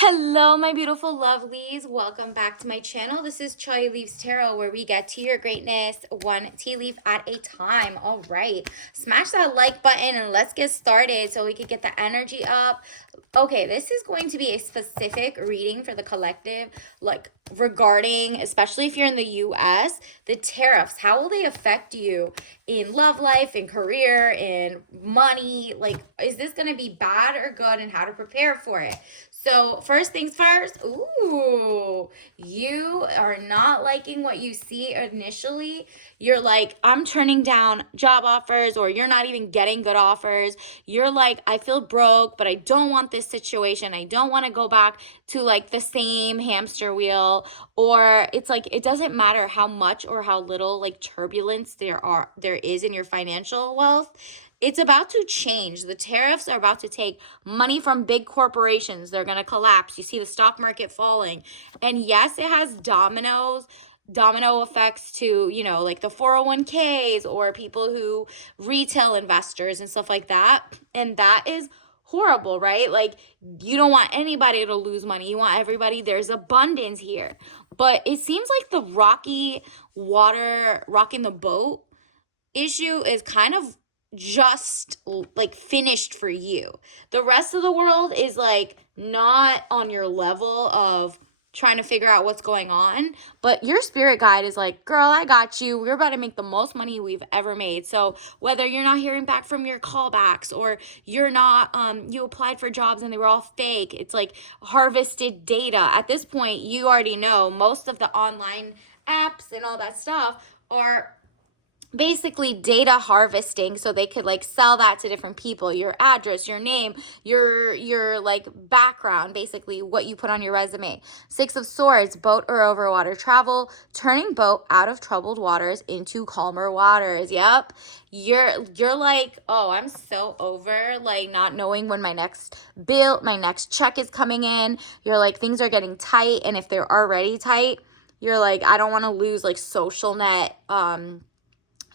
Hello, my beautiful lovelies. Welcome back to my channel. This is Choi Leaves Tarot, where we get to your greatness one tea leaf at a time. All right, smash that like button and let's get started so we can get the energy up. Okay, this is going to be a specific reading for the collective, like regarding, especially if you're in the US, the tariffs. How will they affect you in love life, in career, in money? Like, is this going to be bad or good, and how to prepare for it? So first things first, ooh, you are not liking what you see initially. You're like, I'm turning down job offers, or you're not even getting good offers. You're like, I feel broke, but I don't want this situation. I don't want to go back to like the same hamster wheel. Or it's like, it doesn't matter how much or how little like turbulence there is in your financial wealth. It's about to change. The tariffs are about to take money from big corporations. They're going to collapse. You see the stock market falling. And yes, it has domino effects to, like the 401ks or people who retail investors and stuff like that. And that is horrible, right? Like, you don't want anybody to lose money. You want everybody, there's abundance here. But it seems like the rocky water, rocking the boat issue is kind of just like finished for you. The rest of the world is like not on your level of trying to figure out what's going on, but your spirit guide is like, girl, I got you. We're about to make the most money we've ever made. So whether you're not hearing back from your callbacks, or you're not you applied for jobs and they were all fake, it's like harvested data. At this point, you already know most of the online apps and all that stuff are basically data harvesting, so they could like sell that to different people, your address, your name, your like background, basically what you put on your resume. Six of Swords, boat or over water travel, turning boat out of troubled waters into calmer waters. Yep, you're like, oh, I'm so over like not knowing when my next check is coming in. You're like, things are getting tight, and if they're already tight, you're like, I don't want to lose like social net,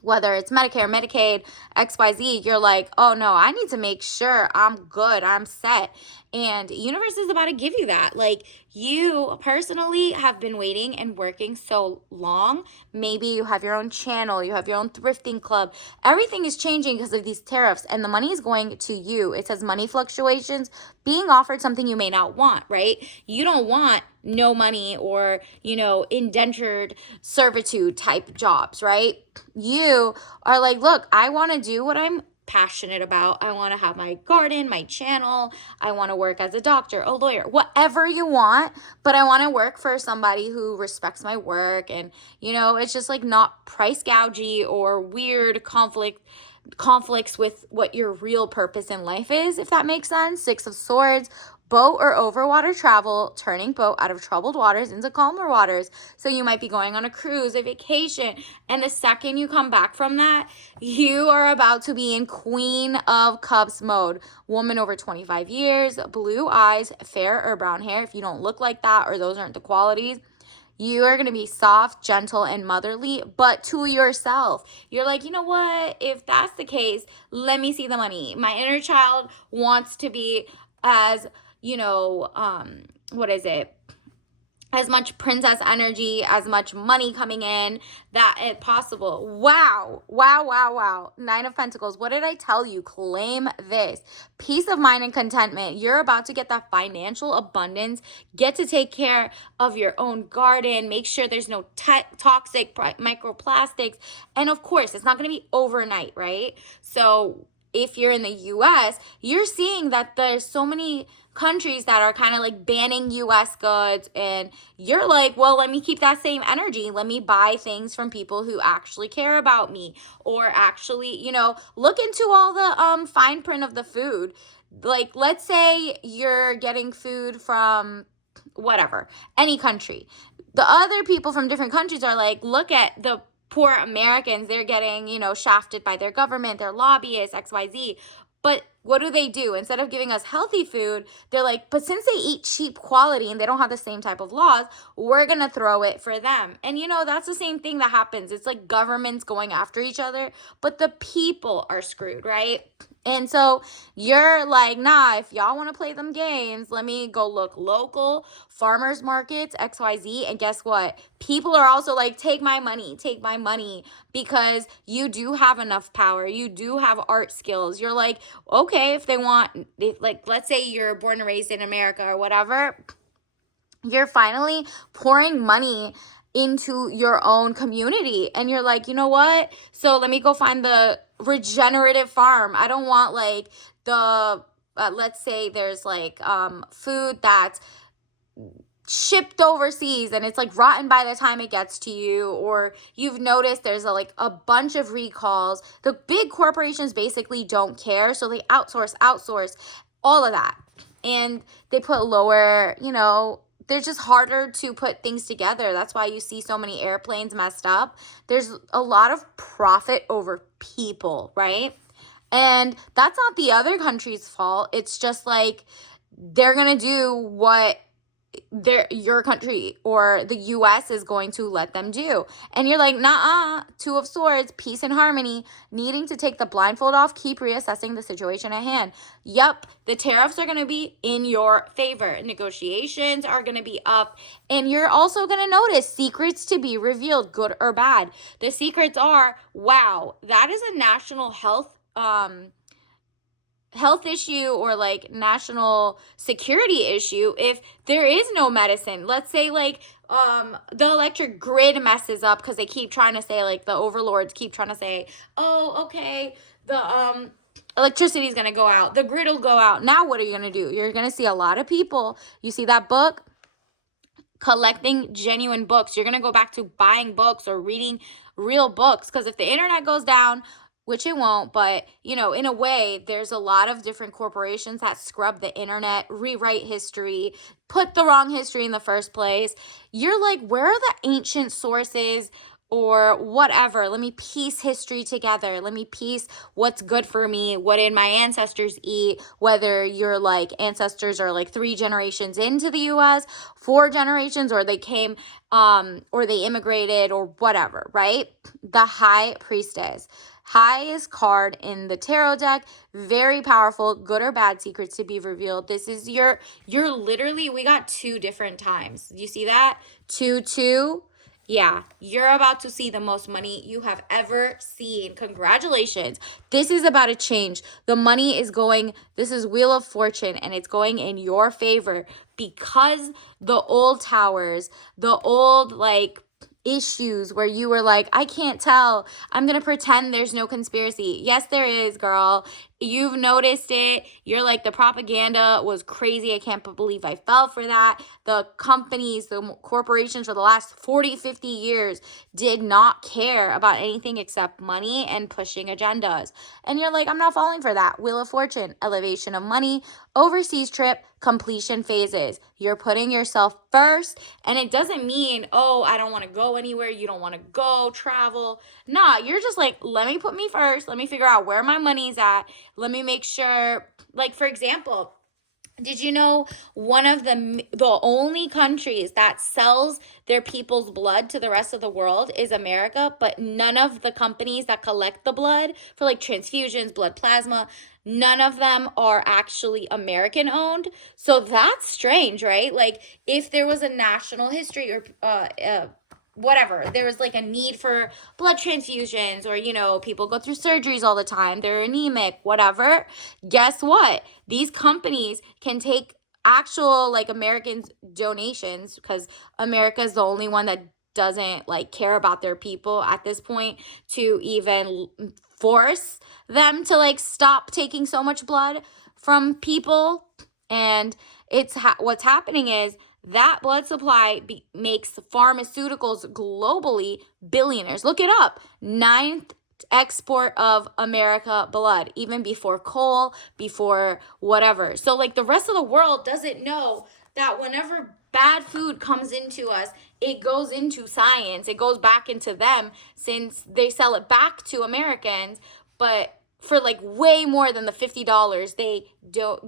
whether it's Medicare, Medicaid, XYZ, you're like, oh no, I need to make sure I'm good, I'm set. And universe is about to give you that. Like, you personally have been waiting and working so long. Maybe you have your own channel, you have your own thrifting club. Everything is changing because of these tariffs, and the money is going to you. It says money fluctuations, being offered something you may not want, right? You don't want no money or, indentured servitude type jobs, right? You are like, look, I want to do what I'm passionate about. I want to have my garden, my channel. I want to work as a doctor, a lawyer, whatever you want, but I want to work for somebody who respects my work. And, it's just like not price gougy or weird conflicts with what your real purpose in life is, if that makes sense. Six of Swords, boat or over water travel, turning boat out of troubled waters into calmer waters. So you might be going on a cruise, a vacation, and the second you come back from that, you are about to be in Queen of Cups mode. Woman over 25 years, blue eyes, fair or brown hair. If you don't look like that, or those aren't the qualities, you are going to be soft, gentle, and motherly, but to yourself. You're like, you know what? If that's the case, let me see the money. My inner child wants to be as, what is it? As much princess energy, as much money coming in that if possible. Wow. Wow, wow, wow. Nine of Pentacles. What did I tell you? Claim this. Peace of mind and contentment. You're about to get that financial abundance. Get to take care of your own garden. Make sure there's no toxic microplastics. And of course, it's not going to be overnight, right? So if you're in the US, you're seeing that there's so many countries that are kind of like banning US goods, and you're like, well, let me keep that same energy. Let me buy things from people who actually care about me, or actually, look into all the fine print of the food. Like, let's say you're getting food from whatever, any country. The other people from different countries are like, look at the poor Americans, they're getting, shafted by their government, their lobbyists, XYZ. But what do? Instead of giving us healthy food, they're like, but since they eat cheap quality and they don't have the same type of laws, we're going to throw it for them. And that's the same thing that happens. It's like governments going after each other, but the people are screwed, right? And so you're like, nah, if y'all want to play them games, let me go look local farmers markets, XYZ. And guess what? People are also like, take my money, because you do have enough power. You do have art skills. You're like, okay, if they want, like, let's say you're born and raised in America or whatever, you're finally pouring money into your own community. And you're like, you know what? So let me go find the regenerative farm. I don't want like the, let's say there's like food that's shipped overseas and it's like rotten by the time it gets to you, or you've noticed there's like a bunch of recalls. The big corporations basically don't care, so they outsource all of that, and they put lower, they're just harder to put things together. That's why you see so many airplanes messed up. There's a lot of profit over people, right? And that's not the other country's fault. It's just like they're gonna do what your country or the US is going to let them do. And you're like, nah, Two of Swords, peace and harmony, needing to take the blindfold off, keep reassessing the situation at hand. Yep, the tariffs are going to be in your favor. Negotiations are going to be up. And you're also going to notice secrets to be revealed, good or bad. The secrets are, wow, that is a national health issue or like national security issue if there is no medicine. Let's say like the electric grid messes up because they keep trying to say, like, the overlords keep trying to say, oh, okay, the electricity is going to go out, the grid will go out. Now what are you going to do? You're going to see a lot of people. You see that book, collecting genuine books. You're going to go back to buying books or reading real books, because if the internet goes down, which it won't, but, in a way, there's a lot of different corporations that scrub the internet, rewrite history, put the wrong history in the first place. You're like, where are the ancient sources or whatever? Let me piece history together. Let me piece what's good for me, what did my ancestors eat, whether your like ancestors are like 3 generations into the US, 4 generations, or they came or they immigrated or whatever, right? The High Priestess. Highest card in the tarot deck, very powerful, good or bad secrets to be revealed. This is you're literally, we got 2 different times. You see that? 2. Yeah, you're about to see the most money you have ever seen. Congratulations. This is about to change. The money is going, this is Wheel of Fortune, and it's going in your favor because the old towers, the old like issues where you were like, I can't tell, I'm gonna pretend there's no conspiracy. Yes, there is, girl. You've noticed it. You're like, the propaganda was crazy. I can't believe I fell for that. The companies, the corporations for the last 40, 50 years did not care about anything except money and pushing agendas. And you're like, I'm not falling for that. Wheel of Fortune, elevation of money, overseas trip, completion phases. You're putting yourself first. And it doesn't mean, oh, I don't want to go anywhere. You don't want to go travel. Nah, you're just like, let me put me first. Let me figure out where my money's at. Let me make sure, like, for example, did you know one of the only countries that sells their people's blood to the rest of the world is America, but none of the companies that collect the blood for like transfusions, blood plasma, none of them are actually American owned. So that's strange, right? Like, if there was a national history or whatever, there was like a need for blood transfusions, or people go through surgeries all the time, they're anemic, whatever, guess what? These companies can take actual like Americans donations, because America is the only one that doesn't like care about their people at this point to even force them to like stop taking so much blood from people. And it's what's happening is that blood supply makes pharmaceuticals globally billionaires. Look it up. 9th export of America blood, even before coal, before whatever. So like the rest of the world doesn't know that whenever bad food comes into us, it goes into science. It goes back into them since they sell it back to Americans. But for like way more than the $50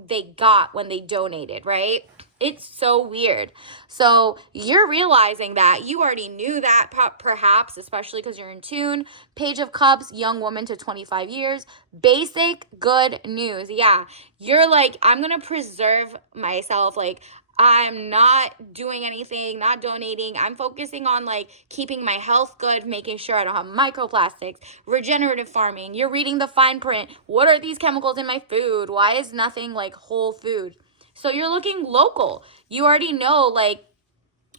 they got when they donated, right? It's so weird. So you're realizing that you already knew that, perhaps, especially because you're in tune. Page of Cups, young woman to 25 years. Basic good news. Yeah, you're like, I'm gonna preserve myself. Like, I'm not doing anything, not donating. I'm focusing on like keeping my health good, making sure I don't have microplastics, regenerative farming. You're reading the fine print. What are these chemicals in my food? Why is nothing like whole food? So you're looking local. You already know like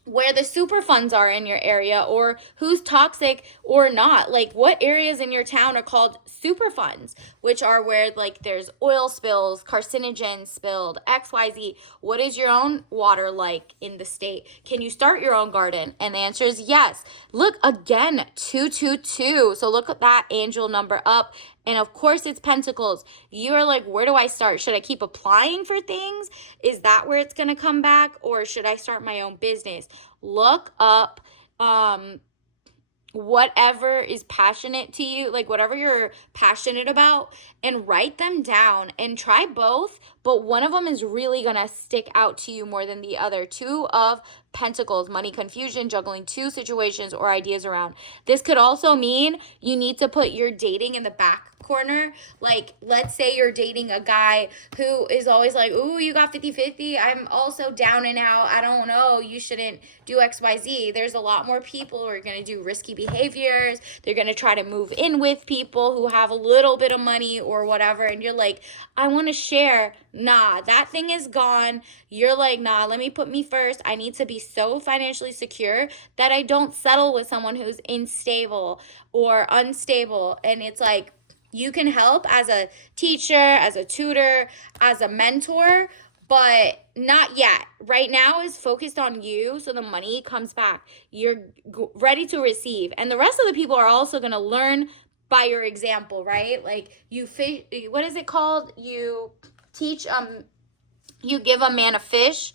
where the super funds are in your area, or who's toxic or not. Like, what areas in your town are called super funds, which are where like there's oil spills, carcinogens spilled, XYZ. What is your own water like in the state? Can you start your own garden? And the answer is yes. Look again, 222. So look at that angel number up. And of course, it's pentacles. You're like, where do I start? Should I keep applying for things? Is that where it's going to come back? Or should I start my own business? Look up whatever is passionate to you, like whatever you're passionate about, and write them down and try both. But one of them is really going to stick out to you more than the other. Two of Pentacles, money confusion, juggling two situations or ideas around. This could also mean you need to put your dating in the back corner. Like, let's say you're dating a guy who is always like, ooh, you got 50-50. I'm also down and out. I don't know. You shouldn't do XYZ. There's a lot more people who are going to do risky behaviors. They're going to try to move in with people who have a little bit of money or whatever. And you're like, I want to share. Nah, that thing is gone. You're like, nah, let me put me first. I need to be so financially secure that I don't settle with someone who's unstable or unstable. And it's like, you can help as a teacher, as a tutor, as a mentor, but not yet. Right now is focused on you, so the money comes back. You're ready to receive. And the rest of the people are also going to learn by your example, right? Like, what is it called? You teach, you give a man a fish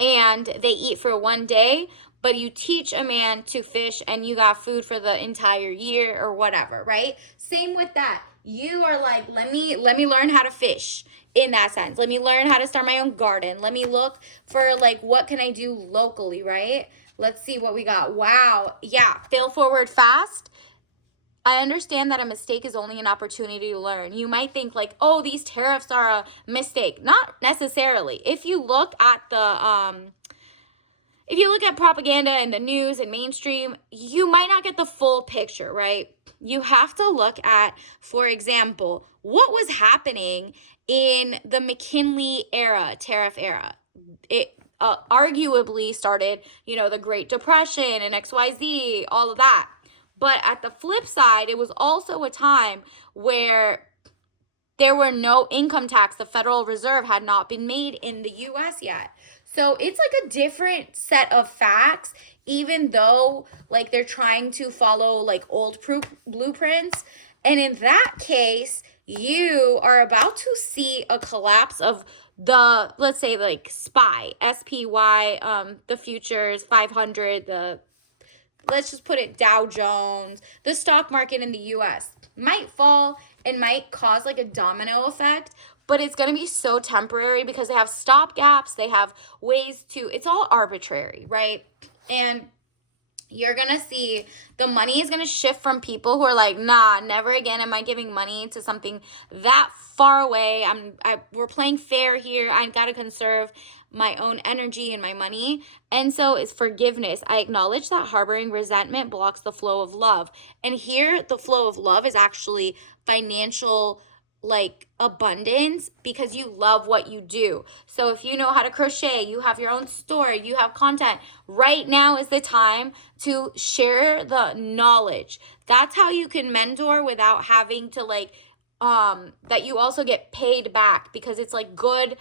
and they eat for one day, but you teach a man to fish and you got food for the entire year or whatever, right? Same with that. You are like, let me learn how to fish in that sense. Let me learn how to start my own garden. Let me look for like, what can I do locally, right? Let's see what we got. Wow. Yeah. Fail forward fast. I understand that a mistake is only an opportunity to learn. You might think like, oh, these tariffs are a mistake. Not necessarily. If you look at propaganda and the news and mainstream, you might not get the full picture, right? You have to look at, for example, what was happening in the McKinley era, tariff era. It arguably started, the Great Depression and XYZ, all of that. But at the flip side, it was also a time where there were no income tax. The Federal Reserve had not been made in the US yet. So it's like a different set of facts, even though like they're trying to follow like old blueprints. And in that case, you are about to see a collapse of the, let's say like SPY, the futures 500, let's just put it Dow Jones, the stock market in the US might fall and might cause like a domino effect, but it's going to be so temporary because they have stop gaps, they have ways to, it's all arbitrary, right? And you're going to see the money is going to shift from people who are like, nah, never again am I giving money to something that far away. We're playing fair here. I got to conserve my own energy and my money. And so it's forgiveness. I acknowledge that harboring resentment blocks the flow of love. And here the flow of love is actually financial like abundance because you love what you do. So if you know how to crochet, you have your own store, you have content, right now is the time to share the knowledge. That's how you can mentor without having to like that you also get paid back, because it's like good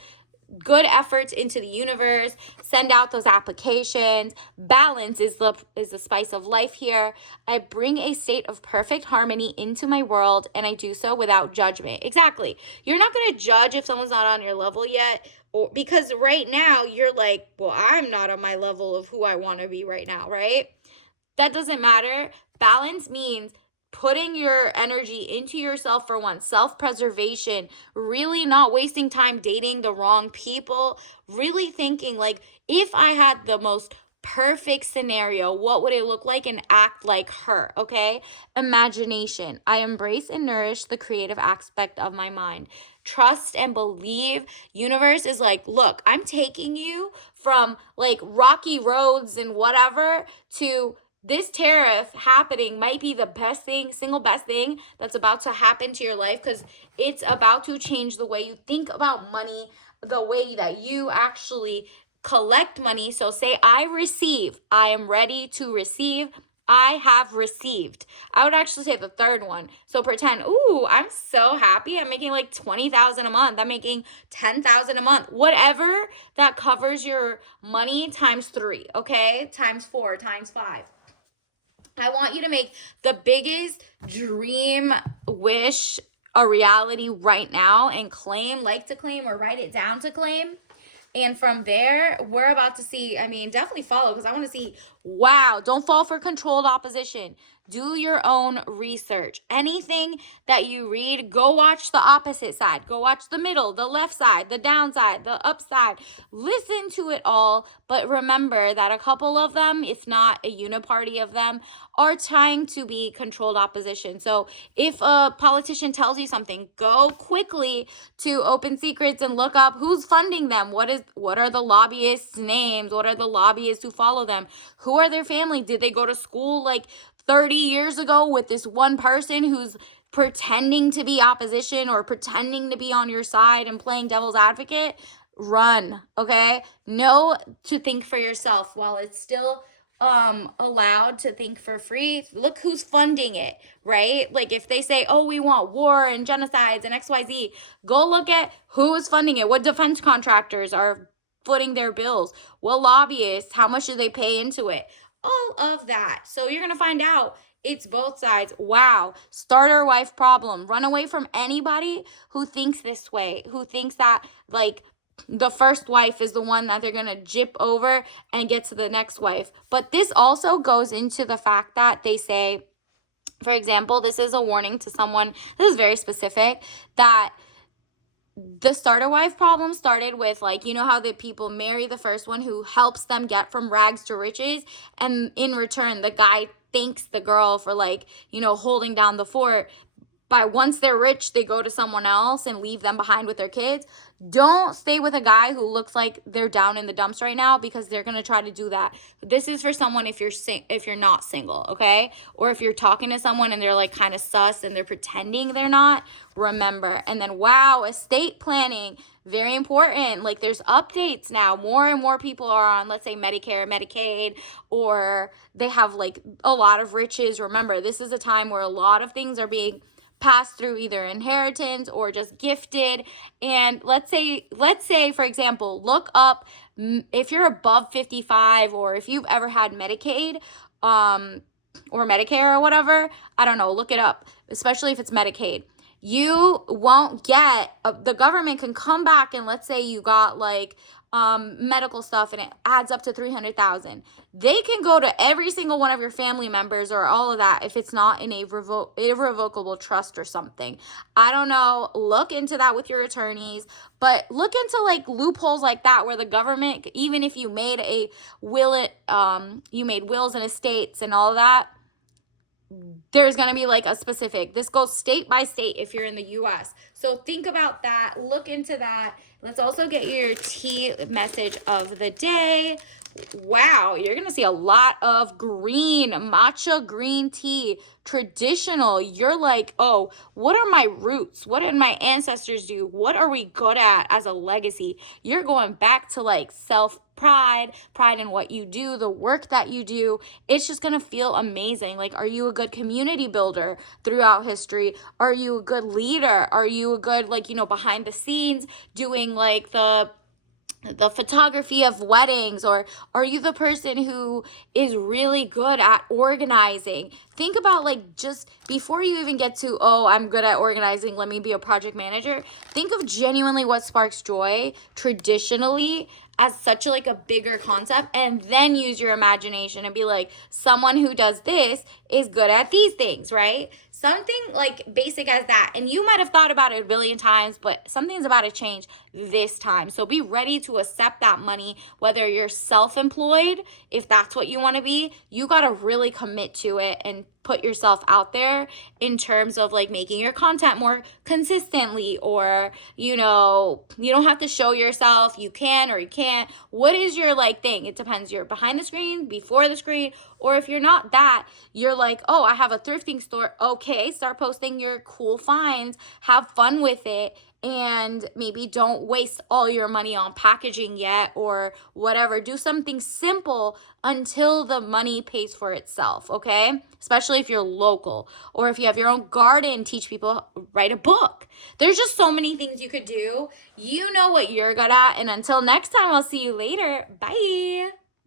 efforts into the universe. Send out those applications. Balance is the spice of life here. I bring a state of perfect harmony into my world, and I do so without judgment. Exactly. You're not going to judge if someone's not on your level yet, or because right now you're like, well, I'm not on my level of who I want to be right now, right? That doesn't matter. Balance means putting your energy into yourself for one, self-preservation, really not wasting time dating the wrong people, really thinking like, if I had the most perfect scenario, what would it look like, and act like her, okay? Imagination. I embrace and nourish the creative aspect of my mind. Trust and believe. Universe is like, look, I'm taking you from like rocky roads and whatever to this tariff happening might be the best thing, single best thing that's about to happen to your life, because it's about to change the way you think about money, the way that you actually collect money. So say, I receive, I am ready to receive. I have received. I would actually say the third one. So pretend, ooh, I'm so happy. I'm making like 20,000 a month. I'm making 10,000 a month. Whatever that covers your money times 3, okay? Times 4, times 5. I want you to make the biggest dream wish a reality right now, and claim, like to claim, or write it down to claim. And from there, we're about to see, I mean, definitely follow, because I want to see, wow, don't fall for controlled opposition. Do your own research. Anything that you read, go watch the opposite side. Go watch the middle, the left side, the downside, the upside. Listen to it all, but remember that a couple of them, if not a uniparty of them, are trying to be controlled opposition. So if a politician tells you something, go quickly to Open Secrets and look up who's funding them. What are the lobbyists' names? What are the lobbyists who follow them? Who are their family? Did they go to school like 30 years ago with this one person who's pretending to be opposition or pretending to be on your side and playing devil's advocate? Run, okay? Know to think for yourself while it's still allowed to think for free. Look who's funding it, right? Like if they say, oh, we want war and genocides and XYZ, go look at who is funding it. What defense contractors are footing their bills? What lobbyists? How much do they pay into it? All of that. So you're going to find out it's both sides. Wow. Starter wife problem. Run away from anybody who thinks this way, who thinks that like the first wife is the one that they're going to jip over and get to the next wife. But this also goes into the fact that they say, for example, this is a warning to someone, this is very specific, that the starter wife problem started with, like, you know how the people marry the first one who helps them get from rags to riches, and in return the guy thanks the girl for, like, you know, holding down the fort. By once they're rich, they go to someone else and leave them behind with their kids. Don't stay with a guy who looks like they're down in the dumps right now, because they're going to try to do that. This is for someone if you're not single, okay? Or if you're talking to someone and they're like kind of sus and they're pretending they're not, remember. And then, wow, estate planning, very important. Like there's updates now. More and more people are on, let's say, Medicare, Medicaid, or they have like a lot of riches. Remember, this is a time where a lot of things are being passed through either inheritance or just gifted. And let's say for example, look up if you're above 55, or if you've ever had Medicaid or Medicare or whatever, I don't know, look it up, especially if it's Medicaid. You won't get the government can come back, and let's say you got like medical stuff and it adds up to 300,000. They can go to every single one of your family members or all of that if it's not in a irrevocable trust or something. I don't know. Look into that with your attorneys, but look into like loopholes like that where the government, even if you made a will, you made wills and estates and all that, there's going to be like a specific, this goes state by state if you're in the US. So think about that. Look into that. Let's also get your tea message of the day. Wow, you're going to see a lot of green, matcha green tea, traditional. You're like, oh, what are my roots? What did my ancestors do? What are we good at as a legacy? You're going back to like self-pride, pride in what you do, the work that you do. It's just going to feel amazing. Like, are you a good community builder throughout history? Are you a good leader? Are you a good, like, you know, behind the scenes doing like the photography of weddings? Or are you the person who is really good at organizing? Think about, like, just before you even get to, oh, I'm good at organizing, let me be a project manager. Think of genuinely what sparks joy traditionally as such like a bigger concept, and then use your imagination and be like, someone who does this is good at these things, right? Something like basic as that. And you might have thought about it a billion times, but something's about to change this time. So be ready to accept that money, whether you're self-employed, if that's what you want to be. You got to really commit to it and put yourself out there in terms of like making your content more consistently, or you don't have to show yourself, you can or you can't. What is your like thing? It depends. You're behind the screen, before the screen, or if you're not that, you're like, oh, I have a thrifting store. Okay, start posting your cool finds, have fun with it, and maybe don't waste all your money on packaging yet or whatever. Do something simple until the money pays for itself, okay? Especially if you're local, or if you have your own garden, teach people, write a book. There's just so many things you could do. You know what you're good at. And until next time, I'll see you later. Bye.